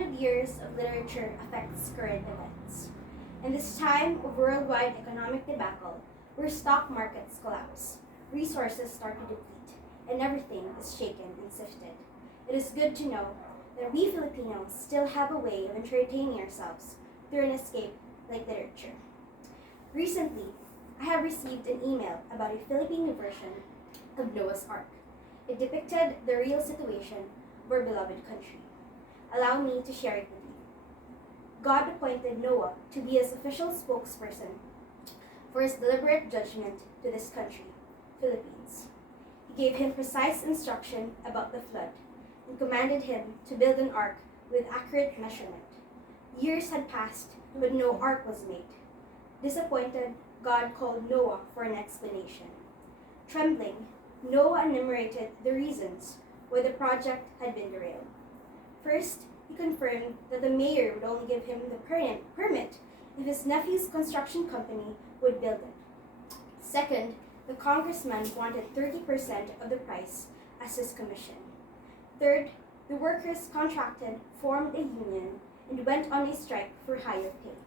100 years of literature affects current events. In this time of worldwide economic debacle, where stock markets collapse, resources start to deplete, and everything is shaken and sifted, it is good to know that we Filipinos still have a way of entertaining ourselves through an escape like literature. Recently, I have received an email about a Filipino version of Noah's Ark. It depicted the real situation of our beloved country. Allow me to share it with you. God appointed Noah to be his official spokesperson for his deliberate judgment to this country, Philippines. He gave him precise instruction about the flood and commanded him to build an ark with accurate measurement. Years had passed, but no ark was made. Disappointed, God called Noah for an explanation. Trembling, Noah enumerated the reasons why the project had been derailed. First, he confirmed that the mayor would only give him the permit if his nephew's construction company would build it. Second, the congressman wanted 30% of the price as his commission. Third, the workers contracted formed a union and went on a strike for higher pay.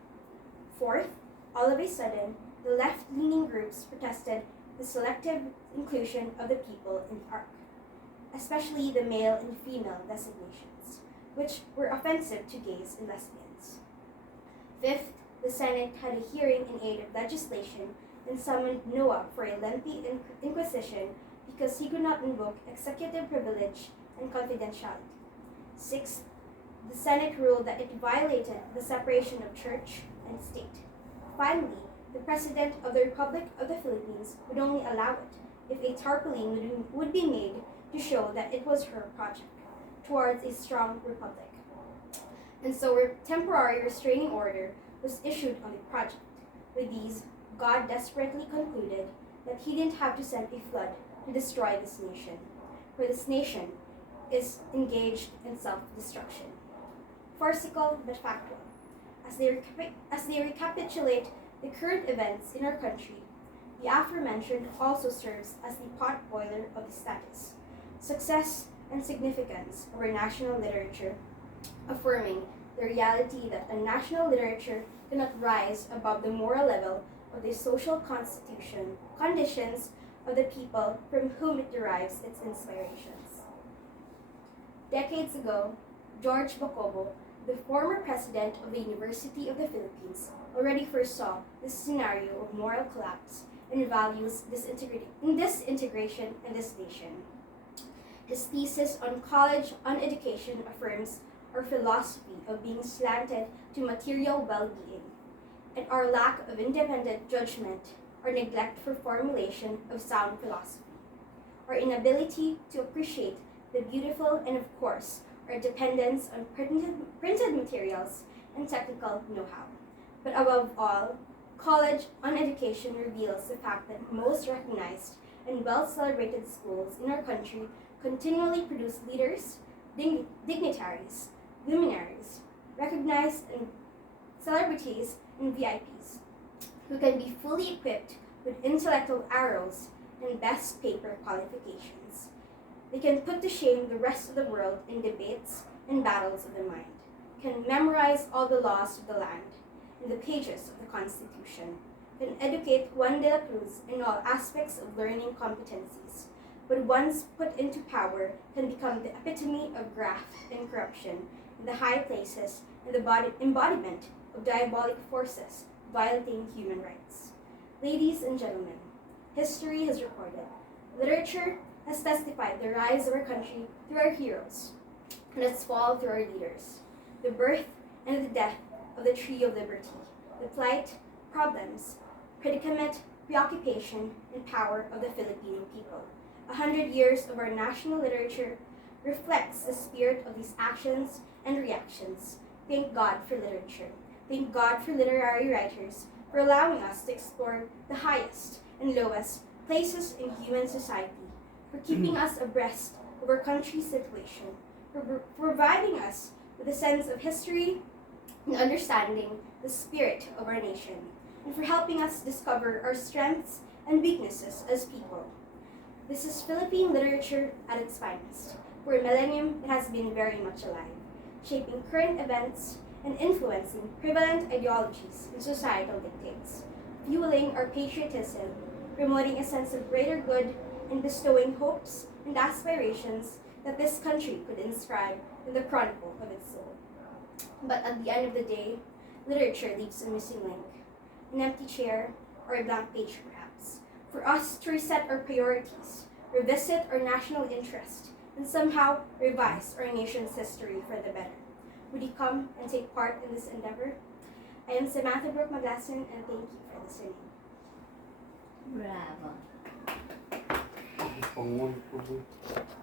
Fourth, all of a sudden, the left-leaning groups protested the selective inclusion of the people in the ark, especially the male and female designations, which were offensive to gays and lesbians. Fifth, the Senate had a hearing in aid of legislation and summoned Noah for a lengthy inquisition because he could not invoke executive privilege and confidentiality. Sixth, the Senate ruled that it violated the separation of church and state. Finally, the President of the Republic of the Philippines would only allow it if a tarpaulin would be made to show that it was her project towards a strong republic. And so a temporary restraining order was issued on the project. With these, God desperately concluded that he didn't have to send a flood to destroy this nation, for this nation is engaged in self-destruction. Farcical but factual. As they recapitulate the current events in our country, the aforementioned also serves as the pot boiler of the status, success, and significance of our national literature, affirming the reality that a national literature cannot rise above the moral level of the social conditions of the people from whom it derives its inspirations. Decades ago, George Bacobo, the former president of the University of the Philippines, already foresaw this scenario of moral collapse and values disintegration in this nation. His thesis on college on education affirms our philosophy of being slanted to material well-being, and our lack of independent judgment, our neglect for formulation of sound philosophy, our inability to appreciate the beautiful, and of course, our dependence on printed materials and technical know-how. But above all, college on education reveals the fact that most recognized and well-celebrated schools in our country continually produce leaders, dignitaries, luminaries, recognized and celebrities and VIPs, who can be fully equipped with intellectual arrows and best paper qualifications. They can put to shame the rest of the world in debates and battles of the mind, can memorize all the laws of the land in the pages of the Constitution, can educate Juan de la Cruz in all aspects of learning competencies, but once put into power can become the epitome of graft and corruption in the high places and the embodiment of diabolic forces violating human rights. Ladies and gentlemen, history has recorded, literature has testified the rise of our country through our heroes, and its fall through our leaders, the birth and the death of the Tree of Liberty, the plight, problems, predicament, preoccupation, and power of the Filipino people. 100 years of our national literature reflects the spirit of these actions and reactions. Thank God for literature. Thank God for literary writers for allowing us to explore the highest and lowest places in human society, for keeping us abreast of our country's situation, for providing us with a sense of history and understanding the spirit of our nation, and for helping us discover our strengths and weaknesses as people. This is Philippine literature at its finest. For a millennium, it has been very much alive. shaping current events and influencing prevalent ideologies and societal dictates, fueling our patriotism, promoting a sense of greater good, and bestowing hopes and aspirations that this country could inscribe in the chronicle of its soul. But at the end of the day, literature leaves a missing link, an empty chair, or a blank page perhaps, for us to reset our priorities, revisit our national interest, and somehow revise our nation's history for the better. Would you come and take part in this endeavor? I am Samantha Brooke Maglason, and thank you for listening. Bravo. Pangulo po.